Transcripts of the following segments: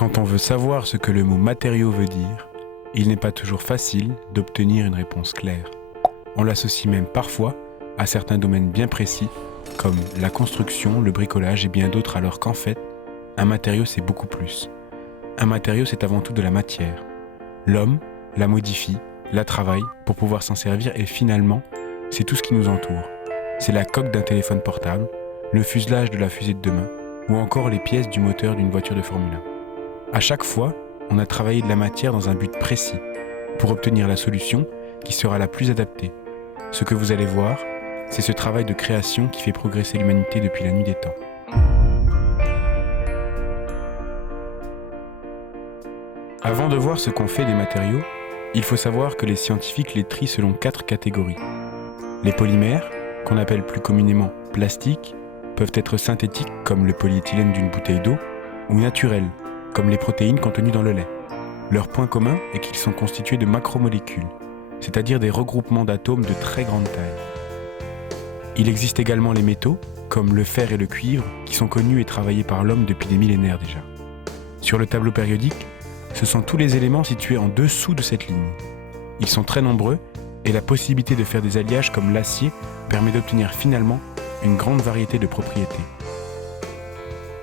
Quand on veut savoir ce que le mot matériau veut dire, il n'est pas toujours facile d'obtenir une réponse claire. On l'associe même parfois à certains domaines bien précis, comme la construction, le bricolage et bien d'autres, alors qu'en fait, un matériau c'est beaucoup plus. Un matériau c'est avant tout de la matière. L'homme la modifie, la travaille pour pouvoir s'en servir et finalement, c'est tout ce qui nous entoure. C'est la coque d'un téléphone portable, le fuselage de la fusée de demain ou encore les pièces du moteur d'une voiture de Formule 1. À chaque fois, on a travaillé de la matière dans un but précis pour obtenir la solution qui sera la plus adaptée. Ce que vous allez voir, c'est ce travail de création qui fait progresser l'humanité depuis la nuit des temps. Avant de voir ce qu'on fait des matériaux, il faut savoir que les scientifiques les trient selon 4 catégories. Les polymères, qu'on appelle plus communément plastiques, peuvent être synthétiques comme le polyéthylène d'une bouteille d'eau, ou naturels, comme les protéines contenues dans le lait. Leur point commun est qu'ils sont constitués de macromolécules, c'est-à-dire des regroupements d'atomes de très grande taille. Il existe également les métaux, comme le fer et le cuivre, qui sont connus et travaillés par l'homme depuis des millénaires déjà. Sur le tableau périodique, ce sont tous les éléments situés en dessous de cette ligne. Ils sont très nombreux et la possibilité de faire des alliages comme l'acier permet d'obtenir finalement une grande variété de propriétés.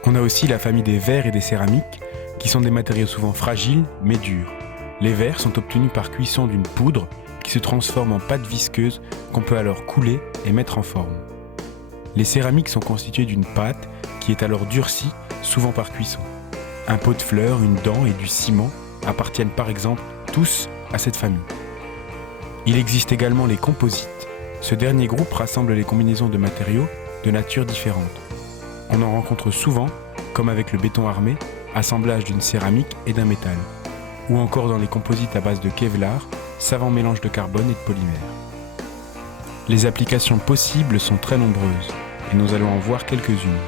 On a aussi la famille des verres et des céramiques, qui sont des matériaux souvent fragiles mais durs. Les verres sont obtenus par cuisson d'une poudre qui se transforme en pâte visqueuse qu'on peut alors couler et mettre en forme. Les céramiques sont constituées d'une pâte qui est alors durcie, souvent par cuisson. Un pot de fleurs, une dent et du ciment appartiennent par exemple tous à cette famille. Il existe également les composites. Ce dernier groupe rassemble les combinaisons de matériaux de nature différente. On en rencontre souvent, comme avec le béton armé, assemblage d'une céramique et d'un métal, ou encore dans les composites à base de Kevlar, savant mélange de carbone et de polymère. Les applications possibles sont très nombreuses, et nous allons en voir quelques-unes.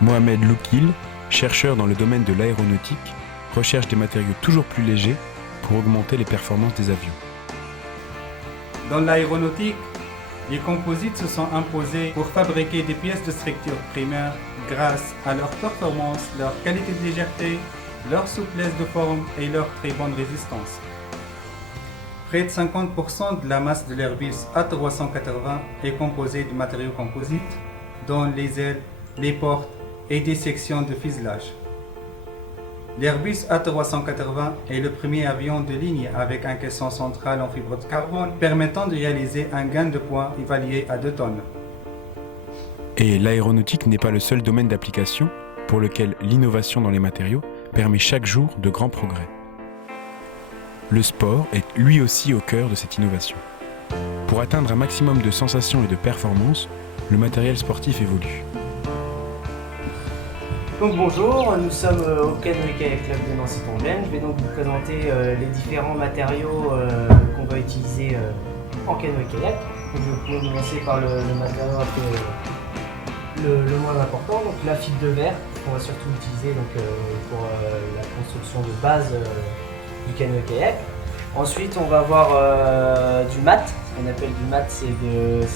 Mohamed Loukil, chercheur dans le domaine de l'aéronautique, recherche des matériaux toujours plus légers pour augmenter les performances des avions. Dans l'aéronautique, les composites se sont imposés pour fabriquer des pièces de structure primaire grâce à leur performance, leur qualité de légèreté, leur souplesse de forme et leur très bonne résistance. Près de 50% de la masse de l'Airbus A380 est composée de matériaux composites, dont les ailes, les portes et des sections de fuselage. L'Airbus A380 est le premier avion de ligne avec un caisson central en fibre de carbone permettant de réaliser un gain de poids évalué à 2 tonnes. Et l'aéronautique n'est pas le seul domaine d'application pour lequel l'innovation dans les matériaux permet chaque jour de grands progrès. Le sport est lui aussi au cœur de cette innovation. Pour atteindre un maximum de sensations et de performances, le matériel sportif évolue. Donc bonjour, nous sommes au Canoë Kayak Club de Nancy-Tomblaine. Je vais donc vous présenter les différents matériaux qu'on va utiliser en canoë kayak. Donc, je vais commencer par le matériau le moins important, donc la fibre de verre qu'on va surtout utiliser pour la construction de base du canoë kayak. Ensuite on va avoir du mat. Ce qu'on appelle du mat, c'est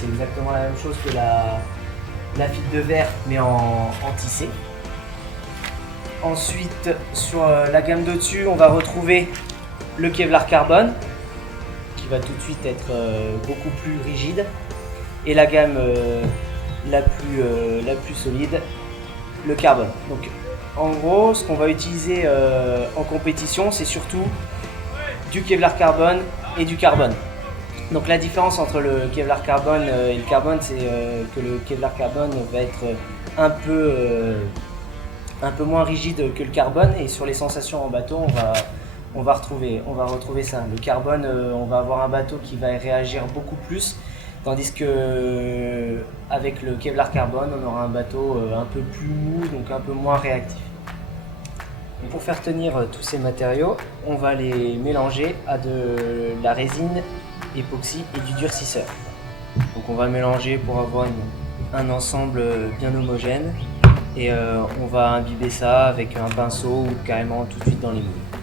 exactement la même chose que la fibre de verre mais en tissé. Ensuite, sur la gamme de dessus, on va retrouver le Kevlar carbone qui va tout de suite être beaucoup plus rigide, et la gamme la plus solide, le carbone. Donc en gros, ce qu'on va utiliser en compétition, c'est surtout du Kevlar carbone et du carbone. Donc la différence entre le Kevlar carbone et le carbone, c'est que le Kevlar carbone va être un peu moins rigide que le carbone, et sur les sensations en bateau, on va retrouver ça. Le carbone, on va avoir un bateau qui va réagir beaucoup plus, tandis que avec le Kevlar carbone, on aura un bateau un peu plus mou, donc un peu moins réactif. Pour faire tenir tous ces matériaux, on va les mélanger à de la résine époxy et du durcisseur. Donc on va mélanger pour avoir un ensemble bien homogène. Et on va imbiber ça avec un pinceau ou carrément tout de suite dans les moules.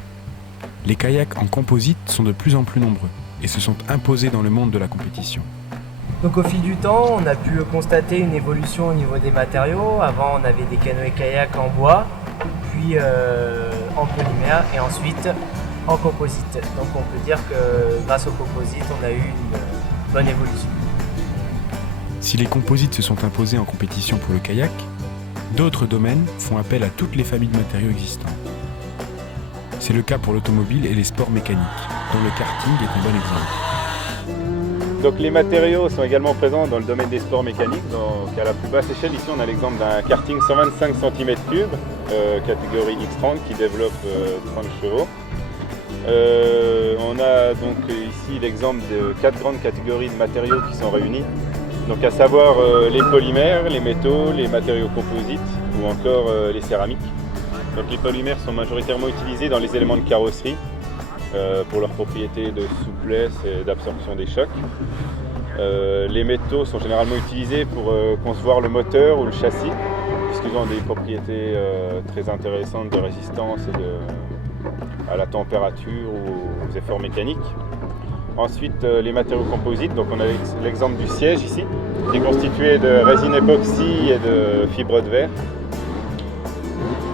Les kayaks en composite sont de plus en plus nombreux et se sont imposés dans le monde de la compétition. Donc au fil du temps, on a pu constater une évolution au niveau des matériaux. Avant, on avait des canoës-kayaks en bois. puis en polymère et ensuite en composite. Donc on peut dire que grâce au composite, on a eu une bonne évolution. Si les composites se sont imposés en compétition pour le kayak, d'autres domaines font appel à toutes les familles de matériaux existantes. C'est le cas pour l'automobile et les sports mécaniques, dont le karting est un bon exemple. Donc les matériaux sont également présents dans le domaine des sports mécaniques. Donc à la plus basse échelle, ici on a l'exemple d'un karting 125 cm3, catégorie X30 qui développe 30 chevaux. On a donc ici l'exemple de 4 grandes catégories de matériaux qui sont réunis. Donc à savoir les polymères, les métaux, les matériaux composites ou encore les céramiques. Donc les polymères sont majoritairement utilisés dans les éléments de carrosserie pour leurs propriétés de souplesse et d'absorption des chocs. Les métaux sont généralement utilisés pour concevoir le moteur ou le châssis, puisqu'ils ont des propriétés très intéressantes de résistance et à la température ou aux efforts mécaniques. Ensuite, les matériaux composites, donc on a l'exemple du siège ici, qui est constitué de résine époxy et de fibres de verre.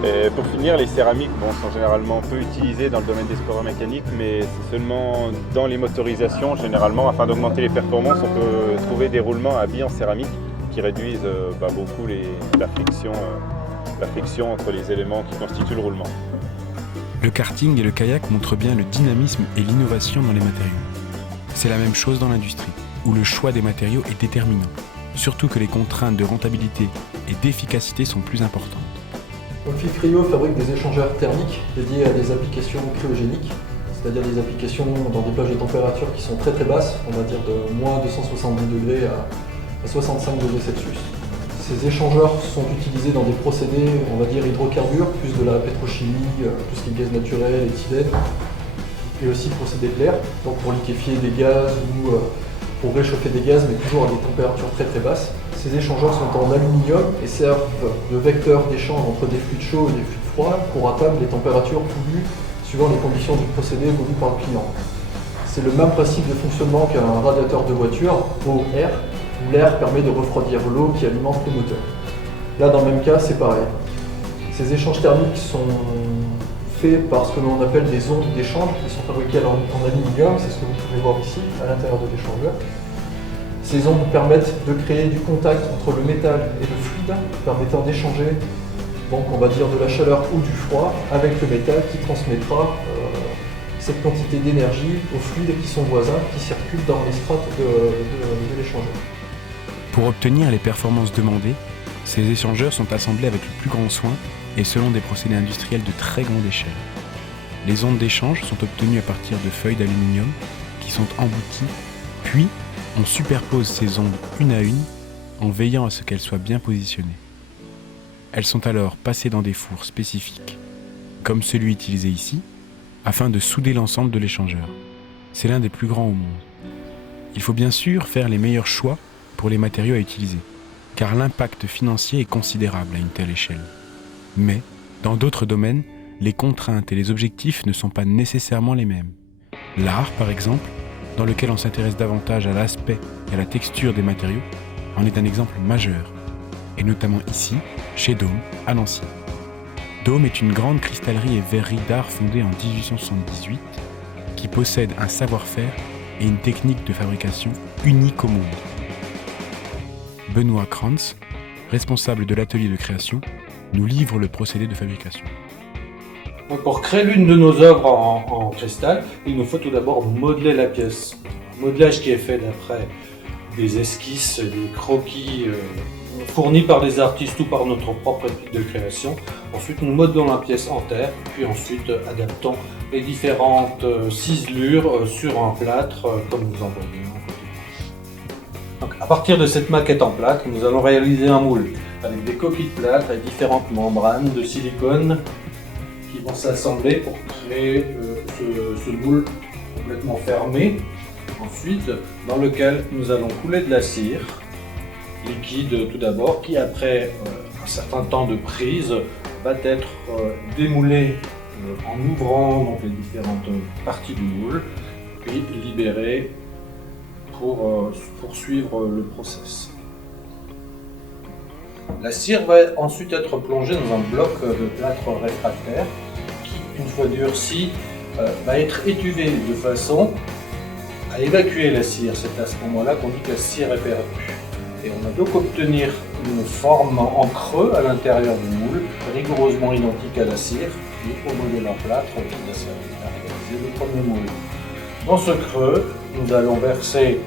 Et pour finir, les céramiques sont généralement peu utilisées dans le domaine des sports mécaniques, mais c'est seulement dans les motorisations, généralement, afin d'augmenter les performances, on peut trouver des roulements à billes en céramique qui réduisent beaucoup la friction entre les éléments qui constituent le roulement. Le karting et le kayak montrent bien le dynamisme et l'innovation dans les matériaux. C'est la même chose dans l'industrie, où le choix des matériaux est déterminant, surtout que les contraintes de rentabilité et d'efficacité sont plus importantes. Donc Filcryo fabrique des échangeurs thermiques dédiés à des applications cryogéniques, c'est-à-dire des applications dans des plages de température qui sont très basses, on va dire de moins 270 degrés à 65 degrés Celsius. Ces échangeurs sont utilisés dans des procédés, on va dire hydrocarbures, plus de la pétrochimie, tout ce qui est gaz naturel, éthylène, et aussi procédés de l'air, donc pour liquéfier des gaz ou pour réchauffer des gaz, mais toujours à des températures très basses. Ces échangeurs sont en aluminium et servent de vecteur d'échange entre des fluides chauds et des fluides froids pour atteindre les températures voulues suivant les conditions du procédé voulu par le client. C'est le même principe de fonctionnement qu'un radiateur de voiture, eau-air, où l'air permet de refroidir l'eau qui alimente le moteur. Là, dans le même cas, c'est pareil. Ces échanges thermiques sont faits par ce que l'on appelle des ondes d'échange, qui sont fabriquées en aluminium, c'est ce que vous pouvez voir ici, à l'intérieur de l'échangeur. Ces ondes permettent de créer du contact entre le métal et le fluide, permettant d'échanger, donc on va dire de la chaleur ou du froid, avec le métal qui transmettra cette quantité d'énergie aux fluides qui sont voisins, qui circulent dans les strates de l'échangeur. Pour obtenir les performances demandées, ces échangeurs sont assemblés avec le plus grand soin et selon des procédés industriels de très grande échelle. Les ondes d'échange sont obtenues à partir de feuilles d'aluminium qui sont embouties, puis on superpose ces ondes une à une en veillant à ce qu'elles soient bien positionnées. Elles sont alors passées dans des fours spécifiques, comme celui utilisé ici, afin de souder l'ensemble de l'échangeur. C'est l'un des plus grands au monde. Il faut bien sûr faire les meilleurs choix pour les matériaux à utiliser, car l'impact financier est considérable à une telle échelle. Mais, dans d'autres domaines, les contraintes et les objectifs ne sont pas nécessairement les mêmes. L'art, par exemple, dans lequel on s'intéresse davantage à l'aspect et à la texture des matériaux, en est un exemple majeur, et notamment ici, chez Dôme, à Nancy. Dôme est une grande cristallerie et verrerie d'art fondée en 1878, qui possède un savoir-faire et une technique de fabrication unique au monde. Benoît Krantz, responsable de l'atelier de création, nous livre le procédé de fabrication. Pour créer l'une de nos œuvres en cristal, il nous faut tout d'abord modeler la pièce. Modelage qui est fait d'après des esquisses, des croquis fournis par des artistes ou par notre propre équipe de création. Ensuite, nous modelons la pièce en terre, puis ensuite adaptons les différentes ciselures sur un plâtre comme nous en voyez. Donc, à partir de cette maquette en plâtre, nous allons réaliser un moule avec des coquilles de plâtre et différentes membranes de silicone qui vont s'assembler pour créer ce moule complètement fermé. Ensuite, dans lequel nous allons couler de la cire liquide tout d'abord, qui après un certain temps de prise va être démoulé en ouvrant donc, les différentes parties du moule, puis libéré pour poursuivre le process. La cire va ensuite être plongée dans un bloc de plâtre réfractaire qui, une fois durci, va être étuvé de façon à évacuer la cire. C'est à ce moment-là qu'on dit que la cire est perdue. Et on va donc obtenir une forme en creux à l'intérieur du moule, rigoureusement identique à la cire et au modèle en plâtre qui a servi à réaliser le premier moule. Dans ce creux, nous allons verser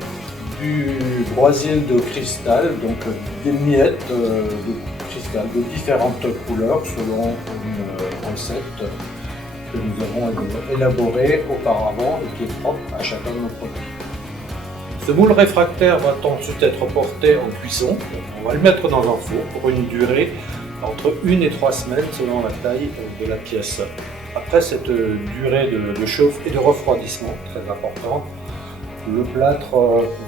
du broisiel de cristal, donc des miettes de cristal de différentes couleurs selon une recette que nous avons élaborée auparavant et qui est propre à chacun de nos produits. Ce moule réfractaire va ensuite être porté en cuisson. On va le mettre dans un four pour une durée entre 1 et 3 semaines selon la taille de la pièce. Après cette durée de chauffe et de refroidissement, très importante, le plâtre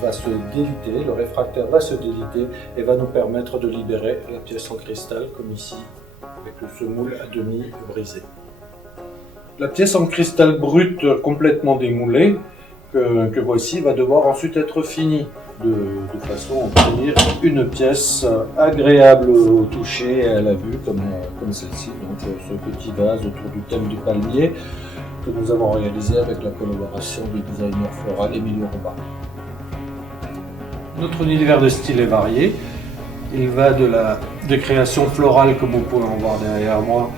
va se déliter, le réfractaire va se déliter et va nous permettre de libérer la pièce en cristal comme ici avec ce moule à demi brisé. La pièce en cristal brut complètement démoulée que voici va devoir ensuite être finie de façon à obtenir une pièce agréable au toucher et à la vue comme celle-ci, donc ce petit vase autour du thème du palmier que nous avons réalisé avec la collaboration du designer floral Emilio Roba. Notre univers de style est varié. Il va de créations florales comme vous pouvez en voir derrière moi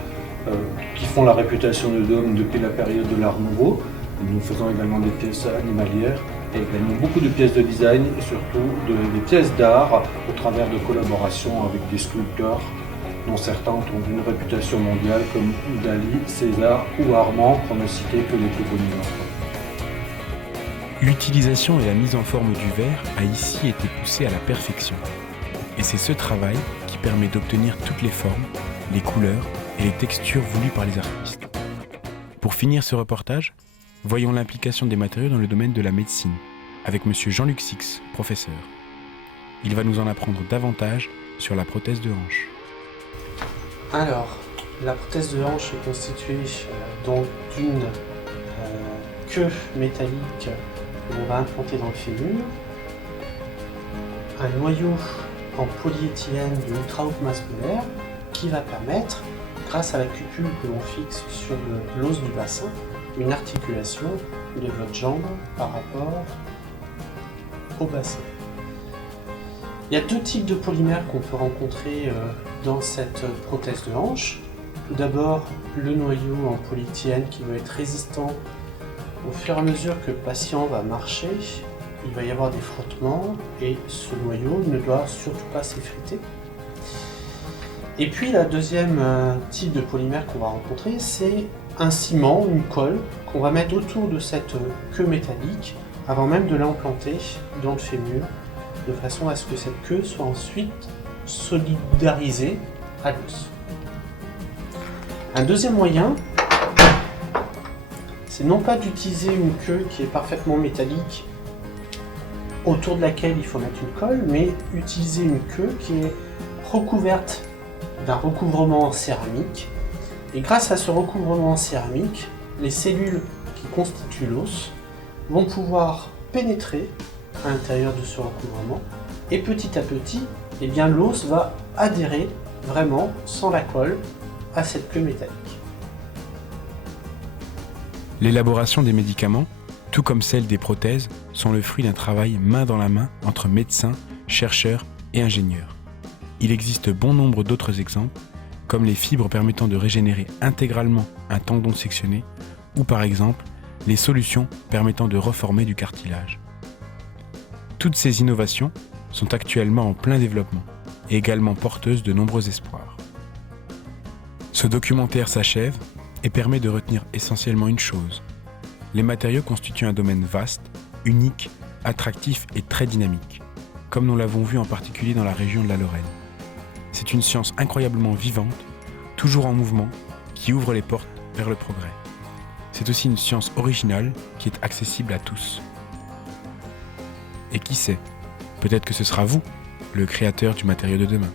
qui font la réputation de Dôme depuis la période de l'Art Nouveau. Nous faisons également des pièces animalières et également beaucoup de pièces de design et surtout des pièces d'art au travers de collaborations avec des sculpteurs dont certains ont une réputation mondiale comme Dali, César ou Armand, pour ne citer que les plus connus d'entre eux. L'utilisation et la mise en forme du verre a ici été poussée à la perfection. Et c'est ce travail qui permet d'obtenir toutes les formes, les couleurs et les textures voulues par les artistes. Pour finir ce reportage, voyons l'implication des matériaux dans le domaine de la médecine, avec M. Jean-Luc Six, professeur. Il va nous en apprendre davantage sur la prothèse de hanche. Alors, la prothèse de hanche est constituée donc d'une queue métallique que l'on va implanter dans le fémur, un noyau en polyéthylène de ultra haute masse molaire qui va permettre, grâce à la cupule que l'on fixe sur l'os du bassin, une articulation de votre jambe par rapport au bassin. Il y a deux types de polymères qu'on peut rencontrer dans cette prothèse de hanche. Tout d'abord, le noyau en polyéthylène qui va être résistant au fur et à mesure que le patient va marcher. Il va y avoir des frottements et ce noyau ne doit surtout pas s'effriter. Et puis la deuxième type de polymère qu'on va rencontrer, c'est un ciment, une colle qu'on va mettre autour de cette queue métallique avant même de l'implanter dans le fémur, de façon à ce que cette queue soit ensuite solidarisée à l'os. Un deuxième moyen, c'est non pas d'utiliser une queue qui est parfaitement métallique autour de laquelle il faut mettre une colle, mais utiliser une queue qui est recouverte d'un recouvrement en céramique. Et grâce à ce recouvrement en céramique, les cellules qui constituent l'os vont pouvoir pénétrer à l'intérieur de ce recouvrement et petit à petit, eh bien, l'os va adhérer vraiment sans la colle à cette queue métallique. L'élaboration des médicaments, tout comme celle des prothèses, sont le fruit d'un travail main dans la main entre médecins, chercheurs et ingénieurs. Il existe bon nombre d'autres exemples, comme les fibres permettant de régénérer intégralement un tendon sectionné, ou par exemple les solutions permettant de reformer du cartilage. Toutes ces innovations sont actuellement en plein développement et également porteuses de nombreux espoirs. Ce documentaire s'achève et permet de retenir essentiellement une chose. Les matériaux constituent un domaine vaste, unique, attractif et très dynamique, comme nous l'avons vu en particulier dans la région de la Lorraine. C'est une science incroyablement vivante, toujours en mouvement, qui ouvre les portes vers le progrès. C'est aussi une science originale qui est accessible à tous. Et qui sait, peut-être que ce sera vous, le créateur du matériau de demain.